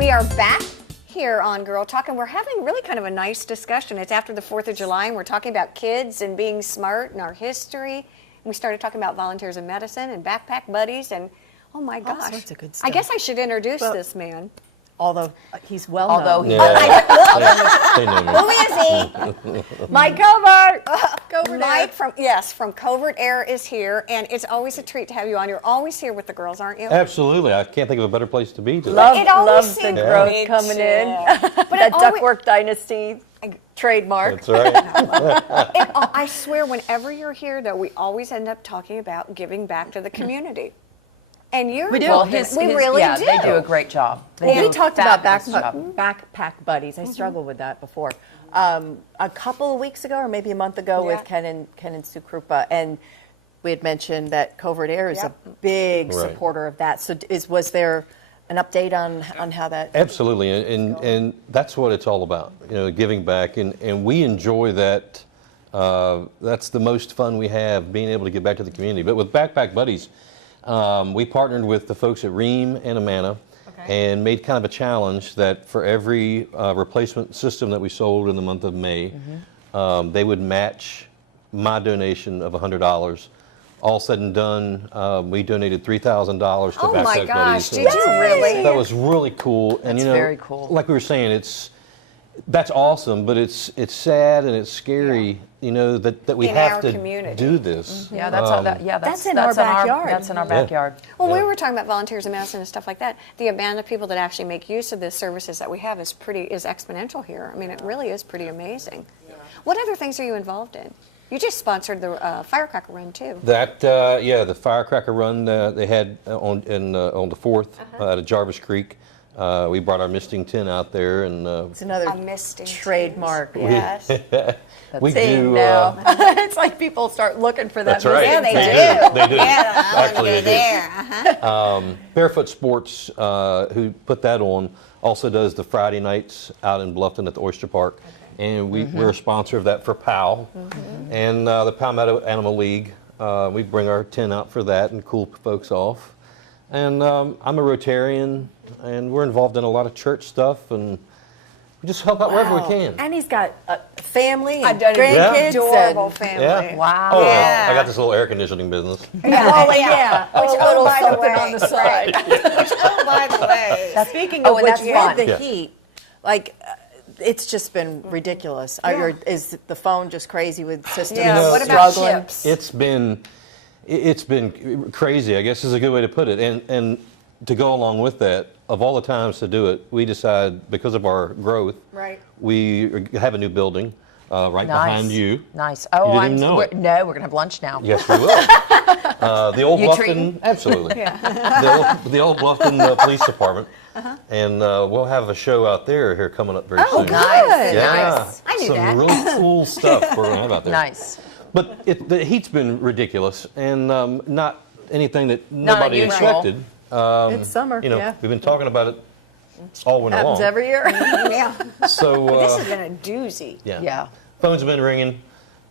We are back here on Girl Talk, and we're having really kind of a nice discussion. It's after the 4th of July, and we're talking about kids and being smart and our history. And we started talking about volunteers in medicine and backpack buddies, and oh my gosh. All sorts of good stuff. I guess I should introduce this man. Although he's well known. Although he Who is he? Mike Covert. Covert Mike from Covert Aire is here, and it's always a treat to have you on. You're always here with the girls, aren't you? Absolutely. I can't think of a better place to be today. Love the seemed growth big coming in. But That Duckworth Dynasty trademark. That's right. I swear, whenever you're here, though, we always end up talking about giving back to the community. And you're We do. involved in it. We really do. They do a great job. Well, we talked about fabulous backpack buddies. I struggled with that before. A couple of weeks ago, or maybe a month ago, with Ken and Sue Krupa, and we had mentioned that Covert Aire is a big supporter of that. So, was there an update on how that? Absolutely, and that's what it's all about. You know, giving back, and we enjoy that. That's the most fun we have, being able to give back to the community. But with Backpack Buddies, we partnered with the folks at Ream and Amana and made kind of a challenge that for every replacement system that we sold in the month of May, they would match my donation of $100. All said and done, we donated $3,000 to Backpack Buddies. Oh my gosh, So did you really? that was really cool. And That's very cool. like we were saying, that's awesome, but it's sad and it's scary, you know, that we In have our to community. do this. Yeah, that's in our backyard. That's in our backyard. Well, we were talking about volunteers in medicine and stuff like that. The amount of people that actually make use of the services that we have is exponential here. I mean, it really is pretty amazing. What other things are you involved in? You just sponsored the firecracker run too. The firecracker run they had on the 4th at Jarvis Creek. We brought our misting tin out there, and It's another A misting trademark. Yes. we Saying do. now. It's like people start looking for that. That's right. Yeah, they do. They do. Yeah, Actually, they do. there. Barefoot Sports, who put that on, also does the Friday nights out in Bluffton at the Oyster Park. And we're a sponsor of that for POW. And the Palmetto Animal League, we bring our tin out for that and cool folks off. And I'm a Rotarian, and we're involved in a lot of church stuff, and we just help out wherever we can. And he's got a family and An grandkids. adorable and, family. Yeah. Wow. Oh, Yeah. I got this little air conditioning business. yeah. Which, a little by the something way, on the side. Which, oh, by the way. Speaking Oh, of and which, that's with fun. the Yeah. heat, like, it's just been ridiculous. Is the phone just crazy with systems Yeah, what about struggling? chips? It's been crazy, I guess is a good way to put it. And to go along with that, of all the times to do it, we decided, because of our growth, we have a new building right behind you. Nice. You Oh, didn't even know it. No, we're gonna have lunch now. Yes, we will. The old You Bluffton, treating? absolutely. The old Bluffton Police Department, and we'll have a show out there here coming up very soon. Nice. Yeah, Nice. I knew some that. really cool stuff we're gonna have out there. Nice. But the heat's been ridiculous, and not anything that nobody unusual. expected. It's summer, You know, yeah. we've been talking about it all winter Happens long. every year. Yeah. So This has been a doozy. Yeah. phones have been ringing.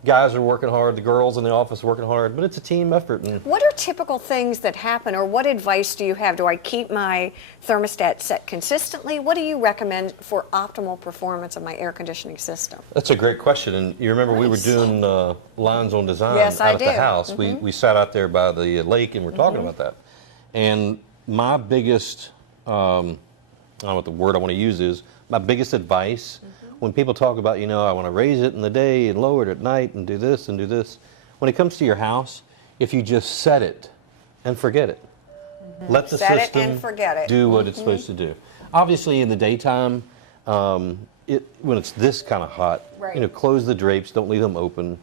Guys are working hard. The girls in the office are working hard. But it's a team effort. And What are typical things that happen, or what advice do you have? Do I keep my thermostat set consistently? What do you recommend for optimal performance of my air conditioning system? that's a great question. And you remember we were doing lines on design Yes, I out at the do. house. We sat out there by the lake and we're talking about that. And my biggest, I don't know what the word I want to use is, my biggest advice when people talk about, I want to raise it in the day and lower it at night and do this and do this. When it comes to your house, if you just set it and forget it, let the Set it system and forget it. do what it's supposed to do. Obviously, in the daytime, when it's this kind of hot, Right. Close the drapes, don't leave them open.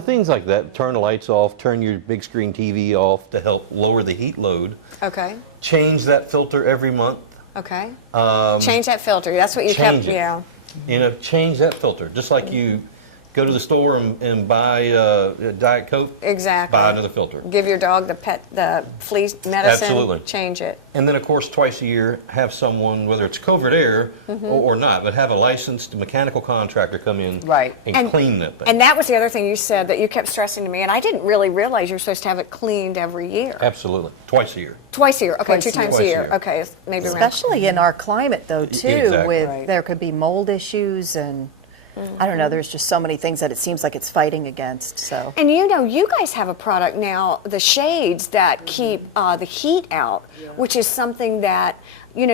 Things like that. Turn the lights off, turn your big screen TV off to help lower the heat load. Okay. Change that filter every month. Okay. Change that filter. That's what you Change kept. it. Yeah. Change that filter. Just like you go to the store and buy a Diet Coke. Exactly. Buy another filter. Give your dog the flea medicine. Absolutely. Change it. And then, of course, twice a year, have someone, whether it's Covert Aire or not, but have a licensed mechanical contractor come in Right. and clean that thing. And that was the other thing you said that you kept stressing to me, and I didn't really realize you're supposed to have it cleaned every year. Absolutely. Twice a year. Twice a year. Okay, Twice two a year. times a Twice a year. year. Okay, it's maybe around. Especially in our climate, though, too, Exactly. with Right. there could be mold issues and I don't know. There's just so many things that it seems like it's fighting against. So. And you guys have a product now, the shades that keep the heat out, which is something that you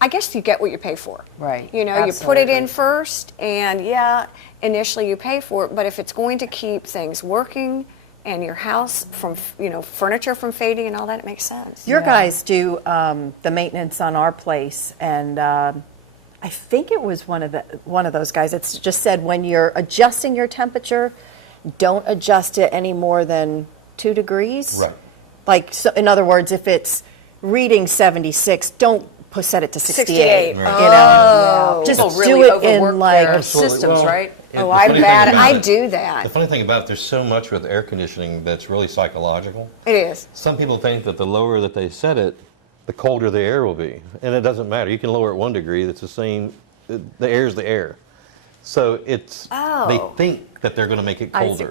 I guess you get what you pay for. Right. You put it in Absolutely. first, and initially you pay for it, but if it's going to keep things working and your house from furniture from fading and all that, it makes sense. Your guys do the maintenance on our place, and I think it was one of those guys. It's just said when you're adjusting your temperature, don't adjust it any more than 2 degrees. Right. Like, so, in other words, if it's reading 76, don't set it to 68. 68. You know, just People do really it in overwork like their Absolutely. systems, Well, right? and Oh, the I'm funny bad. thing about I it- do The that. funny thing about it, there's so much with air conditioning that's really psychological. It is. Some people think that the lower that they set it, the colder the air will be. And it doesn't matter. You can lower it 1 degree, that's the same. The air is the air. So it's, they think that they're going to make it colder.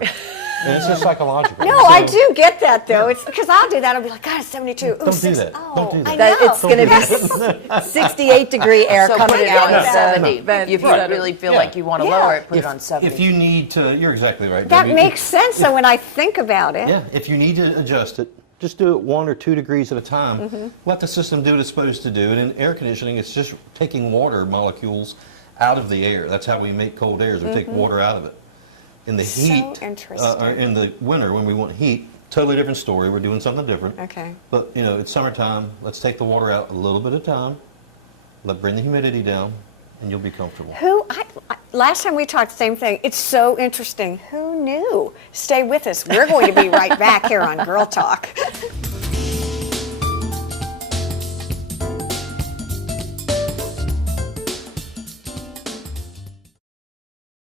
And it's just psychological. No, I do get that though. It's because I'll do that. I'll be like, God, it's 72. Ooh, Don't do that. Oh, Don't do that. I that. know. It's going to be 68 degree air So coming put it down on to 70. Then If you really feel like you want to Yeah. lower it, put If, it on 70. if you need to, you're exactly right. That Debbie. makes sense though when I think about it. Yeah, if you need to adjust it, just do it 1 or 2 degrees at a time. Let the system do what it's supposed to do. And in air conditioning, it's just taking water molecules out of the air. That's how we make cold air, is we take water out of it. In the So heat, interesting. or in the winter when we want heat, totally different story. We're doing something different. Okay. But it's summertime. Let's take the water out a little bit at a time. Bring the humidity down, and you'll be comfortable. Last time we talked, same thing. It's so interesting. Who knew? Stay with us. We're going to be right back here on Girl Talk.